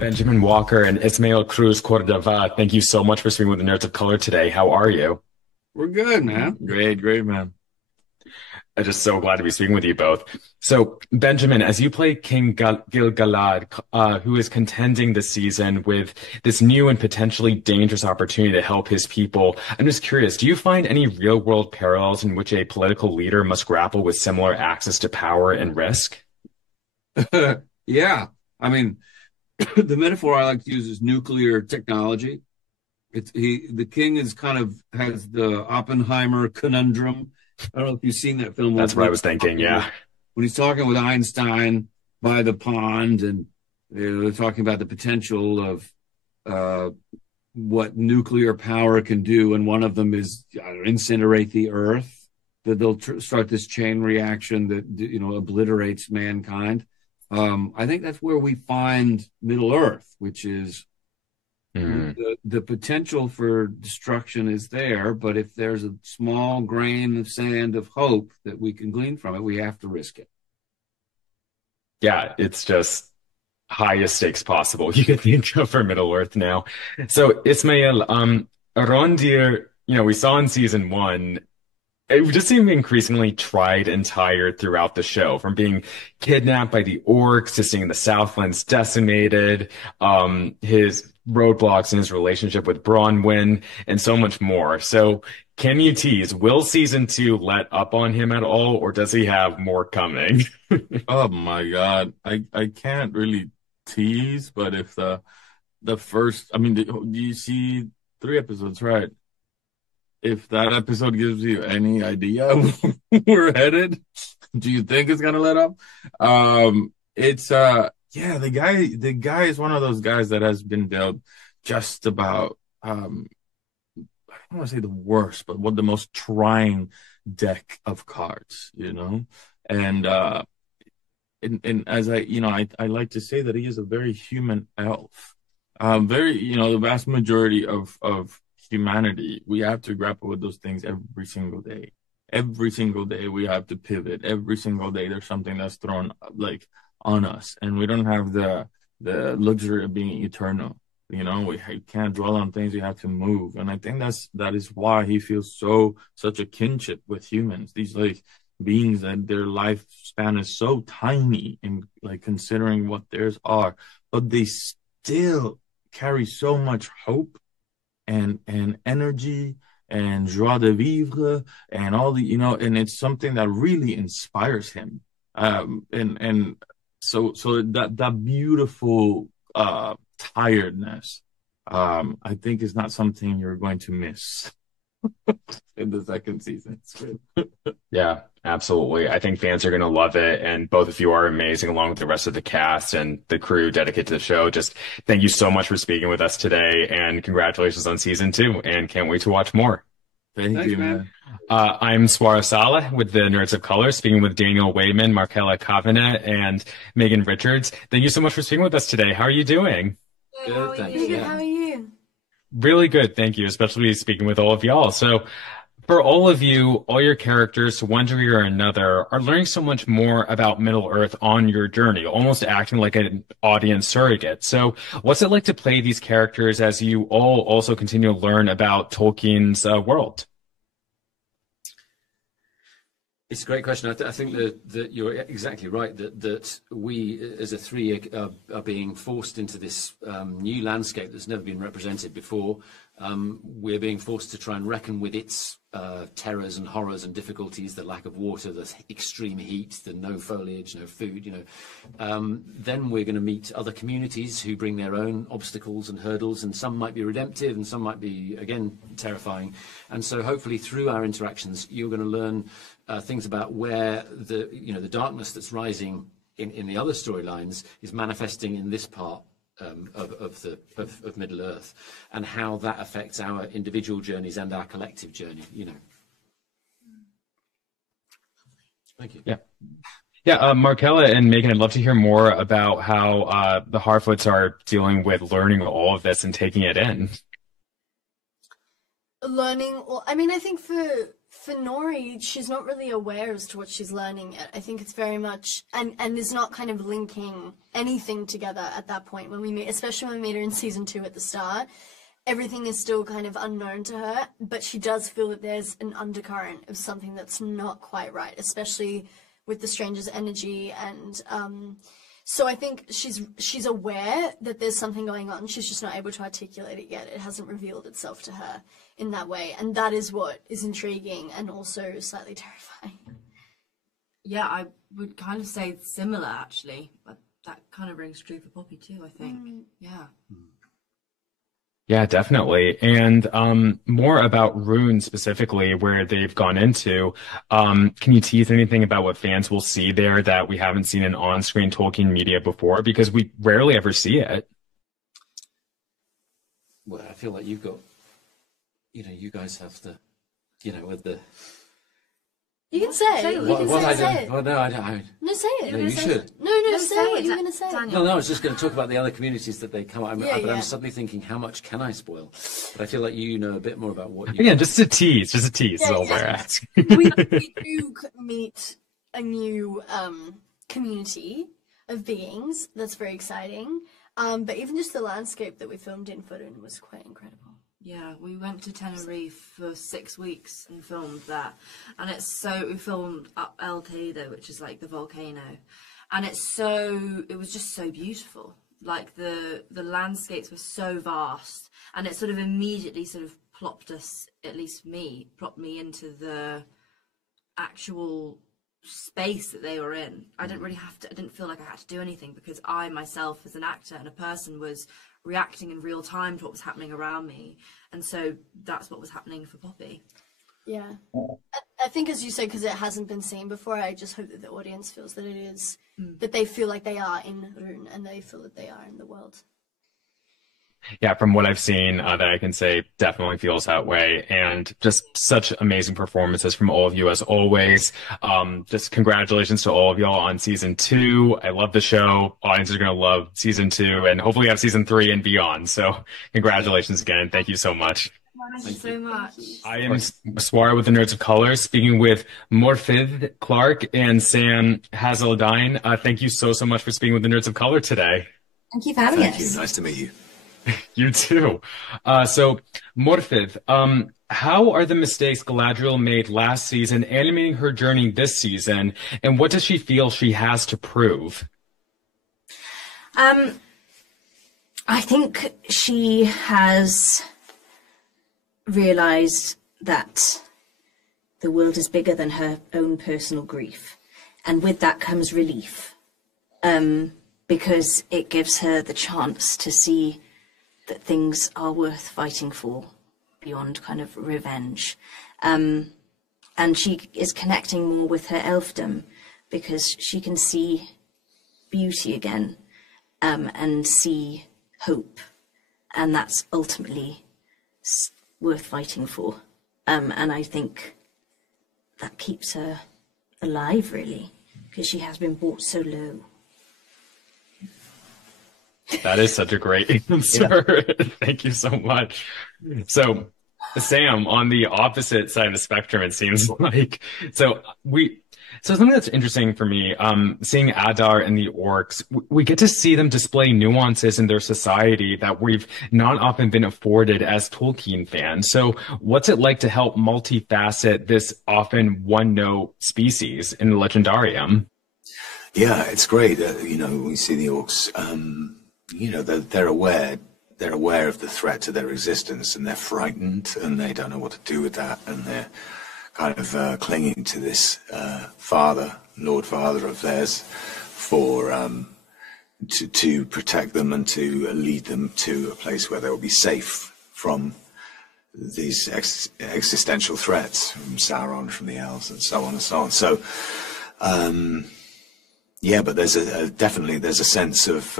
Benjamin Walker and Ismael Cruz Córdova, thank you so much for speaking with the Nerds of Color today. How are you? We're good, man. Great, great, man. I'm just so glad to be speaking with you both. So, Benjamin, as you play King Gil-galad, who is contending this season with this new and potentially dangerous opportunity to help his people, I'm just curious, do you find any real-world parallels in which a political leader must grapple with similar access to power and risk? Yeah. I mean, the metaphor I like to use is nuclear technology. The king is kind of has the Oppenheimer conundrum. I don't know if you've seen that film. That's what I was thinking, yeah. When he's talking with Einstein by the pond, and they're talking about the potential of what nuclear power can do, and one of them is incinerate the Earth. That they'll start this chain reaction that obliterates mankind. I think that's where we find Middle Earth, which is the potential for destruction is there, but if there's a small grain of sand of hope that we can glean from it, we have to risk it. Yeah, it's just highest stakes possible you can think of for Middle Earth now. So, Ismail, Arondir, we saw in season one, it just seemed increasingly tried and tired throughout the show, from being kidnapped by the orcs to seeing the Southlands decimated, his roadblocks in his relationship with Bronwyn, and so much more. So can you tease, will season two let up on him at all, or does he have more coming? Oh my God. I can't really tease, but if the first, I mean, do you see 3 episodes, right? If that episode gives you any idea where we're headed, do you think it's gonna let up? It's yeah, the guy is one of those guys that has been dealt just about I don't want to say the worst, but what the most trying deck of cards, And as I like to say that he is a very human elf. The vast majority of humanity, we have to grapple with those things every single day. Every single day we have to pivot. Every single day there's something that's thrown on us, and we don't have the luxury of being eternal. We can't dwell on things. We have to move, and I think that is why he feels such a kinship with humans. These beings that their lifespan is so tiny, and considering what theirs are, but they still carry so much hope and energy and joie de vivre and all and it's something that really inspires him. So that beautiful tiredness, I think is not something you're going to miss in the second season. Yeah, absolutely. I think fans are going to love it. And both of you are amazing, along with the rest of the cast and the crew dedicated to the show. Just thank you so much for speaking with us today. And congratulations on season two. And can't wait to watch more. Thanks, you, man. I'm Swara Saleh with the Nerds of Color, speaking with Daniel Weyman, Markella Kavenagh, and Megan Richards. Thank you so much for speaking with us today. How are you doing? Good, thanks. Really good. How are you? Really good, thank you, especially speaking with all of y'all. So for all of you, all your characters, to one degree or another, are learning so much more about Middle Earth on your journey, almost acting like an audience surrogate. So what's it like to play these characters as you all also continue to learn about Tolkien's world? It's a great question. I think that you're exactly right, that we as a three are being forced into this new landscape that's never been represented before. We're being forced to try and reckon with its terrors and horrors and difficulties, the lack of water, the extreme heat, the no foliage, no food, Then we're going to meet other communities who bring their own obstacles and hurdles, and some might be redemptive and some might be, again, terrifying. And so hopefully through our interactions, you're going to learn things about where the darkness that's rising in the other storylines is manifesting in this part of Middle Earth, and how that affects our individual journeys and our collective journey. Thank you. Yeah. Yeah, Markella and Megan, I'd love to hear more about how the Harfoots are dealing with learning all of this and taking it in. Learning, well, I mean, I think for Nori, she's not really aware as to what she's learning yet. I think it's very much, and is not kind of linking anything together at that point when we meet, especially when we meet her in season 2 at the start. Everything is still kind of unknown to her, but she does feel that there's an undercurrent of something that's not quite right, especially with the stranger's energy. And so I think she's aware that there's something going on. She's just not able to articulate it yet. It hasn't revealed itself to her in that way. And that is what is intriguing and also slightly terrifying. Yeah, I would kind of say similar, actually. But that kind of rings true for Poppy too, I think. Yeah. Yeah, definitely. And more about Rune specifically, where they've gone into. Can you tease anything about what fans will see there that we haven't seen in on-screen Tolkien media before? Because we rarely ever see it. Well, I feel like you've got, you guys have the, with the. You can say it. You can say it. Well, no, I don't. No, say it. No, you should. No, say what you're going to say. No, I was just going to talk about the other communities that they come out. Yeah, but I'm suddenly thinking, how much can I spoil? But I feel like you know a bit more about what you. Yeah, just a tease. Just a tease is all we're asking. we do meet a new community of beings. That's very exciting. But even just the landscape that we filmed in Fodun was quite incredible. Yeah, we went to Tenerife for 6 weeks and filmed that. And we filmed up El Tedo, which is like the volcano. And it was just so beautiful. Like the landscapes were so vast. And it sort of immediately sort of plopped me into the actual space that they were in. I didn't feel like I had to do anything because I myself as an actor and a person was reacting in real time to what was happening around me, and so that's what was happening for Poppy. Yeah, I think, as you said, because it hasn't been seen before, I just hope that the audience feels that it is that they feel like they are in Rune and they feel that they are in the world. Yeah, from what I've seen, that I can say definitely feels that way. And just such amazing performances from all of you as always. Just congratulations to all of y'all on season 2. I love the show. Audiences are going to love season 2 and hopefully have season 3 and beyond. So congratulations again. Thank you so much. Thank you so much. I am Swara with the Nerds of Color, speaking with Morfydd Clark and Sam Hazeldine. Thank you so much for speaking with the Nerds of Color today. Thank you for having us. Thank you. Nice to meet you. You too. So, Morfydd, how are the mistakes Galadriel made last season animating her journey this season, and what does she feel she has to prove? I think she has realized that the world is bigger than her own personal grief, and with that comes relief, because it gives her the chance to see that things are worth fighting for beyond kind of revenge. And she is connecting more with her elfdom because she can see beauty again, and see hope. And that's ultimately worth fighting for. And I think that keeps her alive, really, because she has been brought so low. That is such a great answer. Yeah. Thank you so much. So, Sam, on the opposite side of the spectrum, it seems like. So something that's interesting for me, seeing Adar and the orcs, we get to see them display nuances in their society that we've not often been afforded as Tolkien fans. So what's it like to help multifacet this often one-note species in the Legendarium? Yeah, it's great. We see the orcs. They're aware of the threat to their existence, and they're frightened, and they don't know what to do with that, and they're kind of clinging to this Lord Father of theirs to protect them and to lead them to a place where they will be safe from these existential threats from Sauron, from the elves, and so on and so on. So, but there's a sense of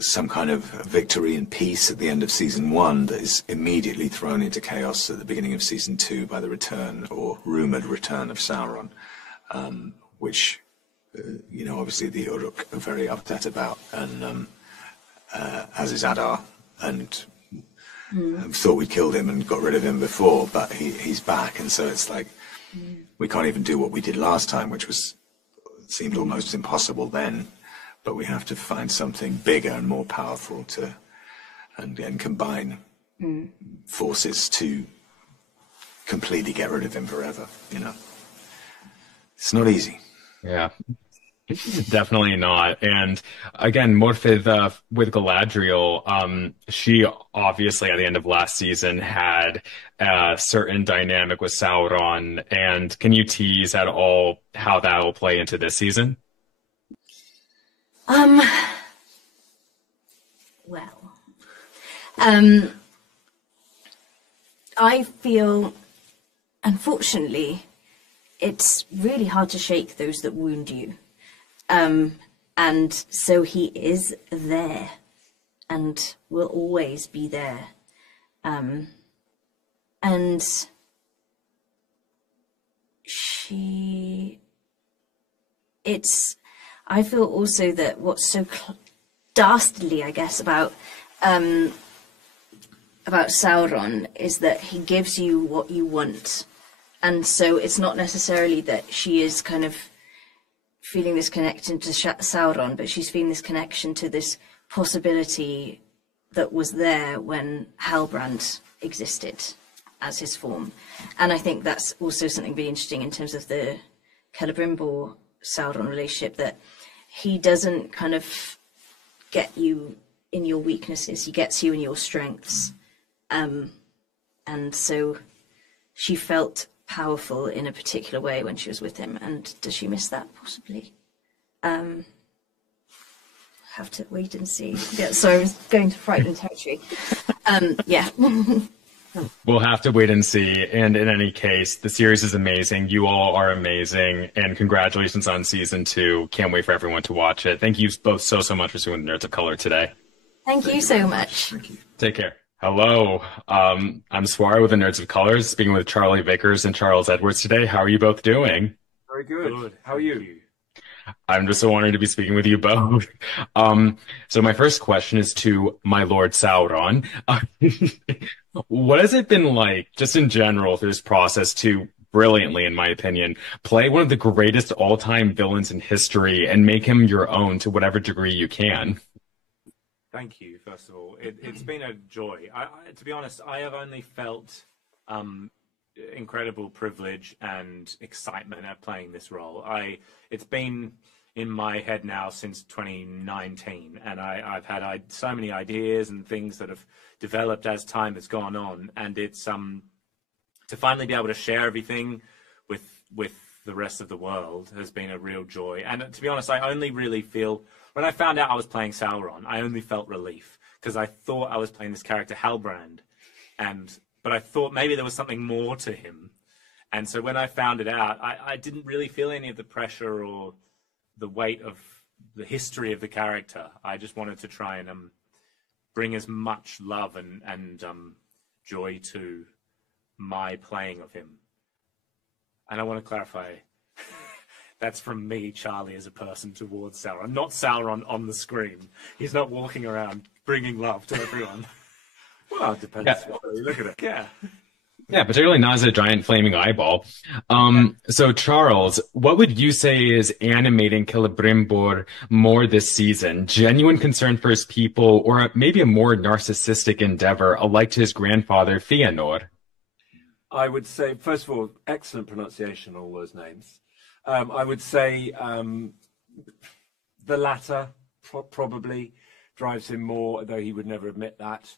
some kind of victory and peace at the end of season 1 that is immediately thrown into chaos at the beginning of season 2 by the return or rumored return of Sauron, which obviously the Uruk are very upset about, and as is Adar, and thought we'd killed him and got rid of him before, but he's back, and so it's like we can't even do what we did last time, which seemed almost impossible then. But we have to find something bigger and more powerful and combine forces to completely get rid of him forever. It's not easy. Yeah. Definitely not. And again, Morfydd with Galadriel, she obviously at the end of last season had a certain dynamic with Sauron. And can you tease at all how that will play into this season? Well, I feel, unfortunately, it's really hard to shake those that wound you. And so he is there and will always be there. And I feel also that what's so dastardly, I guess, about Sauron is that he gives you what you want. And so it's not necessarily that she is kind of feeling this connection to Sauron, but she's feeling this connection to this possibility that was there when Halbrand existed as his form. And I think that's also something really interesting in terms of the Celebrimbor-Sauron relationship, that he doesn't kind of get you in your weaknesses, he gets you in your strengths. And so she felt powerful in a particular way when she was with him, and does she miss that? Possibly. Have to wait and see. Yeah, sorry, I was going to frightened territory. Yeah. We'll have to wait and see. And in any case, the series is amazing. You all are amazing, and congratulations on season 2. Can't wait for everyone to watch it. Thank you both so much for doing Nerds of Color today. Thank you so much. Thank you. Take care. Hello, I'm Swara with the Nerds of Colors, speaking with Charlie Vickers and Charles Edwards today. How are you both doing? Very good. How are you? I'm just so honored to be speaking with you both. So my first question is to my Lord Sauron. What has it been like, just in general, through this process to brilliantly, in my opinion, play one of the greatest all-time villains in history and make him your own to whatever degree you can? Thank you, first of all. It's been a joy. To be honest, I have only felt incredible privilege and excitement at playing this role. It's been in my head now since 2019, and I've had so many ideas and things that have developed as time has gone on, and it's to finally be able to share everything with the rest of the world has been a real joy. And to be honest, I only really feel, when I found out I was playing Sauron, I only felt relief, because I thought I was playing this character Halbrand, but I thought maybe there was something more to him. And so when I found it out, I didn't really feel any of the pressure or the weight of the history of the character. I just wanted to try and bring as much love and joy to my playing of him. And I want to clarify, that's from me, Charlie, as a person towards Sauron, not Sauron on the screen. He's not walking around bringing love to everyone. Well, it depends. Yeah. Look at it. Yeah. Yeah, particularly not as a giant flaming eyeball. So, Charles, what would you say is animating Celebrimbor more this season? Genuine concern for his people, or maybe a more narcissistic endeavor, alike to his grandfather, Fëanor? I would say, first of all, excellent pronunciation on all those names. I would say the latter probably drives him more, though he would never admit that.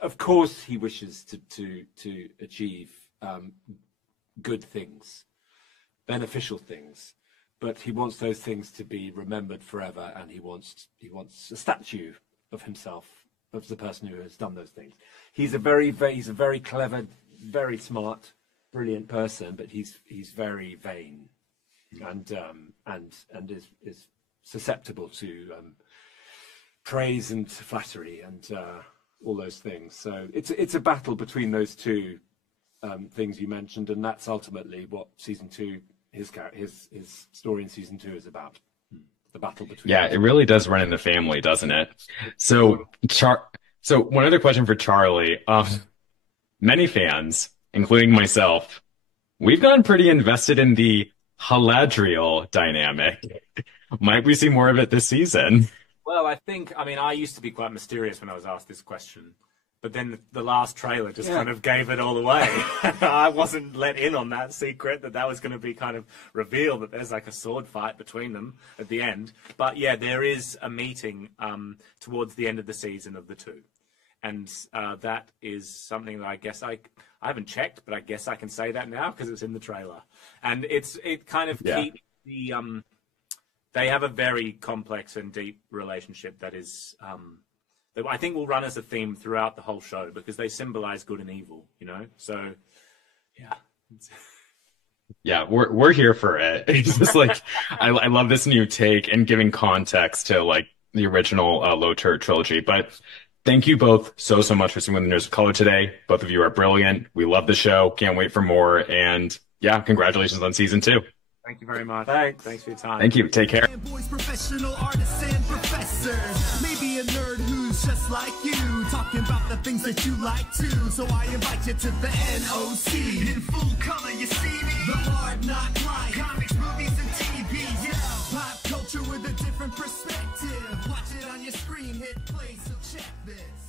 Of course, he wishes to achieve good things, beneficial things, but he wants those things to be remembered forever, and he wants a statue of himself, of the person who has done those things. He's a very clever, very smart, brilliant person, but he's very vain, and is susceptible to praise and flattery and all those things. So it's a battle between those two things you mentioned, and that's ultimately what season 2, his story in season 2 is about. The battle between. Yeah, it really does run in the family, doesn't it? So, So one other question for Charlie. Many fans, including myself, we've gotten pretty invested in the Haladriel dynamic. Might we see more of it this season? Well, I mean, I used to be quite mysterious when I was asked this question, but then the last trailer just kind of gave it all away. I wasn't let in on that secret that was going to be kind of revealed, that there's like a sword fight between them at the end. But yeah, there is a meeting towards the end of the season of the two. And that is something that I guess I haven't checked, but I guess I can say that now because it's in the trailer. And it kind of keeps the they have a very complex and deep relationship that is that I think will run as a theme throughout the whole show because they symbolize good and evil, you know? So yeah. Yeah, we're here for it. It's just like I love this new take and giving context to like the original Low Turret trilogy. But thank you both so much for singing with the Nerds of Color today. Both of you are brilliant. We love the show. Can't wait for more. And yeah, congratulations on season 2. Thank you very much. Thanks for your time. Thank you. Take care. Boys, professional artists and professors. Maybe a nerd who's just like you, talking about the things that you like too. So I invite you to the NOC. In full color, you see me. The hard knock life. Comics, movies, and TV. Yeah. Pop culture with a different perspective. Watch it on your screen. Hit play, so check this.